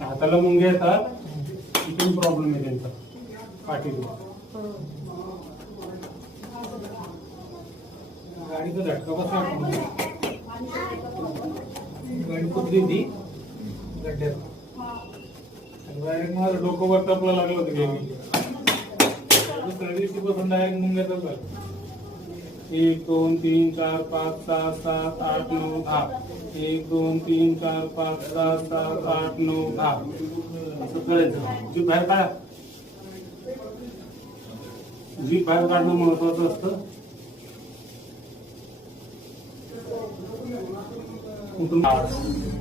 हाताला मुंग्या येतात, इथून प्रॉब्लेम आहे त्यांचा काठीला. गाडीचा झटका बसला, गाडी कुठली ती गड्ड्यात डायरेक्ट माझं डोकं वर टपला लागलं होतं गेली. दुसऱ्या दिवशी बसून डायरेक्ट मुंग्यातच झालं. 1 2 3 4 5 6 7 8 9 10. 1 2 3 4 5 6 7 8 9 10 असं करायचं. जीभ बाहेर काढा. जीभ बाहेर काढणं महत्वाचं असतं.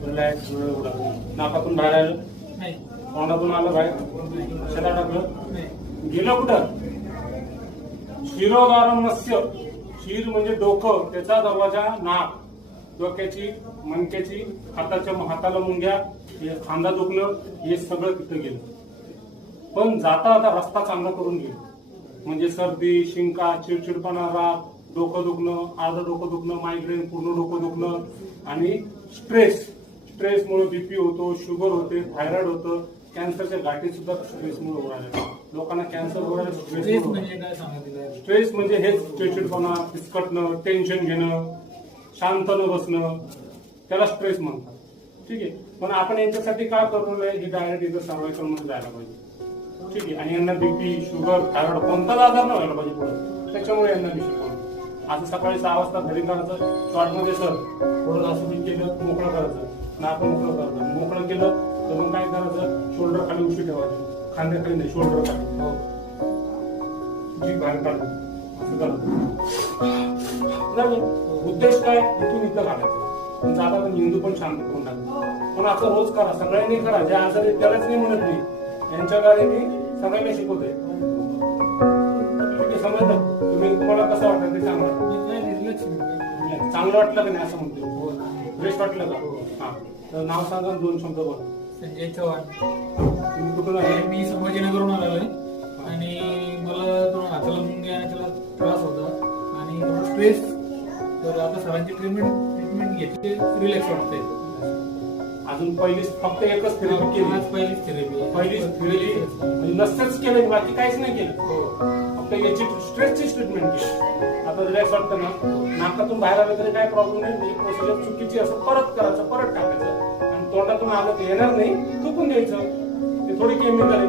रिलॅक्स, नाकातून बाहेर आलं नाही, तोंडातून आलं बाहेर, शेतात टाकलं गेलं कुठं. शिरोधारमस्य, शिर म्हणजे डोकं, त्याचा दरवाजा नाक, डोक्याची, मणक्याची, हाताला मुंग्या, खांदा दुखणं, हे सगळं तिथं गेलं. पण जाता आता रस्ता चांगला करून गेलो. म्हणजे सर्दी, शिंका, चिडचिडपणा, राग, डोकं दुखणं, अर्ध डोकं दुखणं, मायग्रेन, पूर्ण डोकं दुखणं आणि स्ट्रेसमुळे बीपी होतो, शुगर होते, थायरॉइड होतं, कॅन्सरच्या गाठी सुद्धा स्ट्रेसमुळे होणार. लोकांना कॅन्सर होणार स्ट्रेस म्हणजे हेच चिडचिडपणा, फिसकटणं, टेन्शन घेणं, शांत न बसणं, त्याला स्ट्रेस म्हणतात. ठीक आहे. पण आपण यांच्यासाठी काय करू नये, हे डायरेक्ट इथं सर्वायकल मध्ये जायला पाहिजे. ठीक आहे. आणि यांना बीपी, शुगर, थायरॉइड कोणताच आजार नाही व्हायला पाहिजे पुढे. त्याच्यामुळे यांना बी शिकवलं. आता सकाळी 6 वाजता घरी करायचं, शॉर्टमध्ये सर थोडं असं केलं, मोकळं करायचं, नाक मोकळं करायचं. मोकळं केलं तर मग काय करायचं, शोल्डर खाली उशी ठेवायची, खांद्याखाली नाही, शोल्डर खाली. हो, जीभ बाहेर काढतो, असं करायचं. उद्देश काय, इथून इथं काढायचं. पण जाता पण हिंदू पण शांत होऊन टाकतो. पण असं रोज करा, सगळ्यांनी करा. ज्या आजारी त्यालाच नाही म्हणत नाही, यांच्या गाडी मी सगळ्यांना शिकवतोय. समजलं तुम्ही, तुम्हाला कसं वाटतं ते सांगा. चांगलं वाटलं का नाही असं म्हणतो, फ्रेश वाटलं का? हा, तर नाव सांगा, 2 शब्द बोला. संजय चव्हाण. तुम्ही कुठून आहे? मी संभाजीनगरहून आलेलो आहे आणि मला थोडं हाताला मुंग्या त्याला त्रास होता आणि स्ट्रेस. तर आता सरांची ट्रीटमेंट घेतली, रिलॅक्स वाटतंय. अजून फक्त एकच थेरपी केली. पहिलीच थेरपी नसतंच केलं, बाकी काहीच नाही केलं. फक्त याची स्ट्रेसची ट्रीटमेंट केली. आता रिलॅक्स वाटतं ना, नाकातून बाहेर आलं तरी काय प्रॉब्लेम नाही. प्रोसिजर चुकीची असं परत करायचं, परत टाकायचं आणि तोंडातून आलं तर येणार नाही, चुकून द्यायचं. ते थोडी केमिकल आहे.